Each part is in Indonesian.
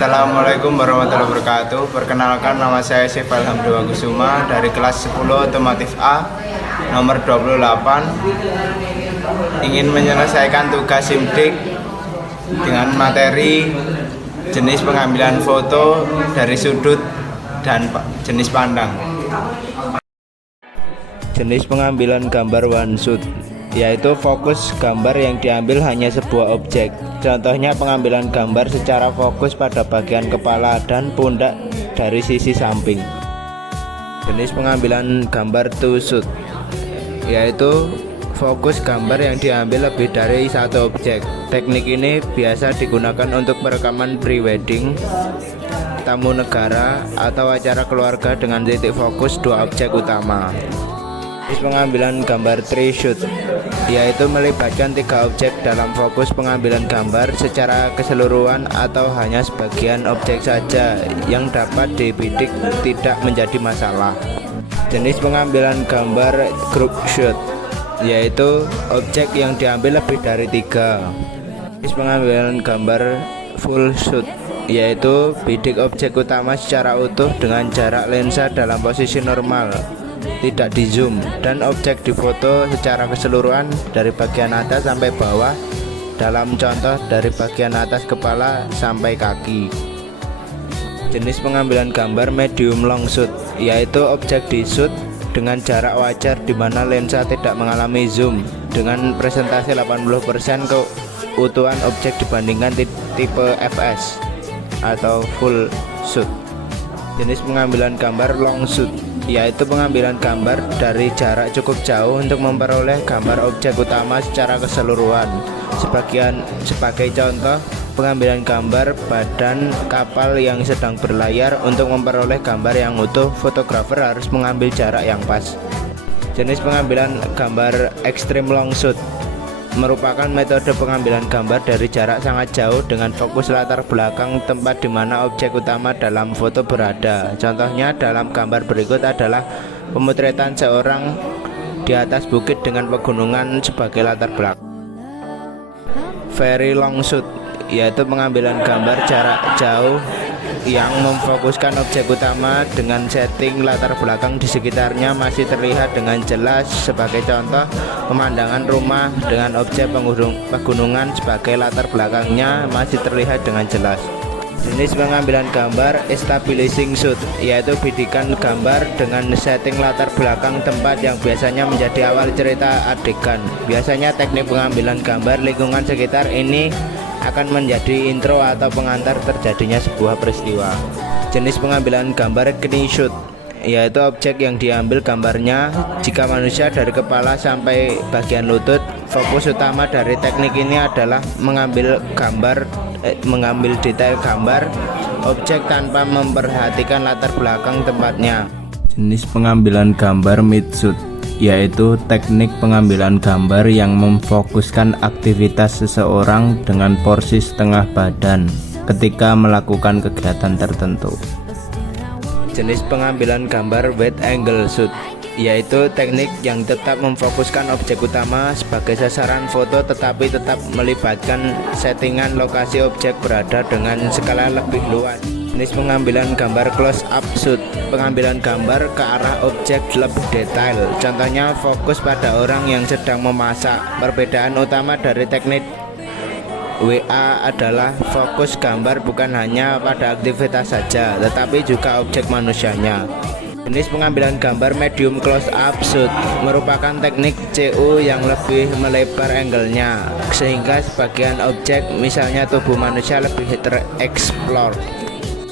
Assalamualaikum warahmatullahi wabarakatuh. Perkenalkan, nama saya Syif Alhamdulillah Kusuma dari kelas 10 otomotif A nomor 28. Ingin menyelesaikan tugas SIMDIK dengan materi jenis pengambilan foto dari sudut dan jenis pandang. Jenis pengambilan gambar one shot, yaitu fokus gambar yang diambil hanya sebuah objek. Contohnya pengambilan gambar secara fokus pada bagian kepala dan pundak dari sisi samping. Jenis pengambilan gambar two shot, yaitu fokus gambar yang diambil lebih dari satu objek. Teknik ini biasa digunakan untuk perekaman pre-wedding, tamu negara, atau acara keluarga dengan titik fokus dua objek utama. Jenis pengambilan gambar three shot, yaitu melibatkan tiga objek dalam fokus pengambilan gambar secara keseluruhan atau hanya sebagian objek saja yang dapat dibidik tidak menjadi masalah. Jenis pengambilan gambar group shot, yaitu objek yang diambil lebih dari tiga. Jenis pengambilan gambar full shot, yaitu bidik objek utama secara utuh dengan jarak lensa dalam posisi normal, tidak di zoom, dan objek difoto secara keseluruhan dari bagian atas sampai bawah, dalam contoh dari bagian atas kepala sampai kaki. Jenis pengambilan gambar medium long shot, yaitu objek di shoot dengan jarak wajar di mana lensa tidak mengalami zoom dengan presentasi 80% keutuhan objek dibandingkan tipe FS atau full shoot. Jenis pengambilan gambar long shoot, yaitu pengambilan gambar dari jarak cukup jauh untuk memperoleh gambar objek utama secara keseluruhan. Sebagai contoh, pengambilan gambar badan kapal yang sedang berlayar. Untuk memperoleh gambar yang utuh, fotografer harus mengambil jarak yang pas. Jenis pengambilan gambar extreme long shot merupakan metode pengambilan gambar dari jarak sangat jauh dengan fokus latar belakang tempat di mana objek utama dalam foto berada. Contohnya dalam gambar berikut adalah pemotretan seorang di atas bukit dengan pegunungan sebagai latar belakang. Very long shot, yaitu pengambilan gambar jarak jauh yang memfokuskan objek utama dengan setting latar belakang di sekitarnya masih terlihat dengan jelas. Sebagai contoh, pemandangan rumah dengan objek pegunungan sebagai latar belakangnya masih terlihat dengan jelas. Jenis pengambilan gambar stabilizing shot, yaitu bidikan gambar dengan setting latar belakang tempat yang biasanya menjadi awal cerita adegan. Biasanya teknik pengambilan gambar lingkungan sekitar ini akan menjadi intro atau pengantar terjadinya sebuah peristiwa. Jenis pengambilan gambar knee shot, yaitu objek yang diambil gambarnya jika manusia dari kepala sampai bagian lutut. Fokus utama dari teknik ini adalah mengambil detail gambar objek tanpa memperhatikan latar belakang tempatnya. Jenis pengambilan gambar mid shot, yaitu teknik pengambilan gambar yang memfokuskan aktivitas seseorang dengan porsi setengah badan ketika melakukan kegiatan tertentu. Jenis pengambilan gambar wide angle shot, yaitu teknik yang tetap memfokuskan objek utama sebagai sasaran foto tetapi tetap melibatkan settingan lokasi objek berada dengan skala lebih luas. Jenis pengambilan gambar close up shot, pengambilan gambar ke arah objek lebih detail. Contohnya fokus pada orang yang sedang memasak. Perbedaan utama dari teknik WA adalah fokus gambar bukan hanya pada aktivitas saja, tetapi juga objek manusianya. Jenis pengambilan gambar medium close up shot merupakan teknik CU yang lebih melebar angle-nya sehingga sebagian objek, misalnya tubuh manusia, lebih tereksplor.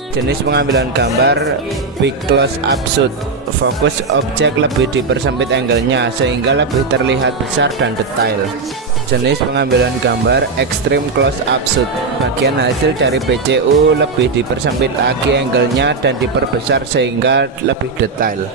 Jenis pengambilan gambar big close up shot, fokus objek lebih dipersempit angle-nya sehingga lebih terlihat besar dan detail. Jenis pengambilan gambar extreme close up shot, bagian hasil dari BCU lebih dipersempit lagi angle-nya dan diperbesar sehingga lebih detail.